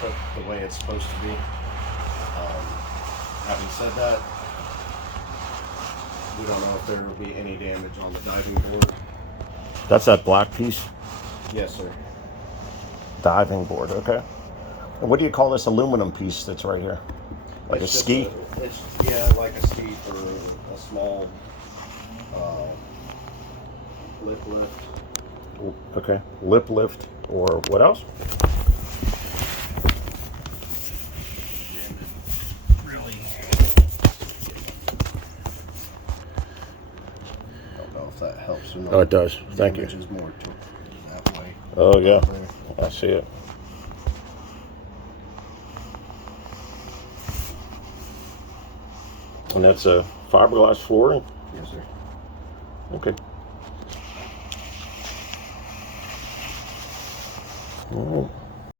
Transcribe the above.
put the way it's supposed to be. Having said that, we don't know if there will be any damage on the diving board. That's that black piece? Yes, sir. Diving board, okay. And what do you call this aluminum piece that's right here? Like It's a just ski? like a ski for a small lip lift. Okay, lip lift, or what else? Really. I don't know if that helps or not. Oh, it does. Thank you. Damage is more to that way. Oh, yeah. I see it. And that's a fiberglass flooring? Yes, sir. Okay. All right.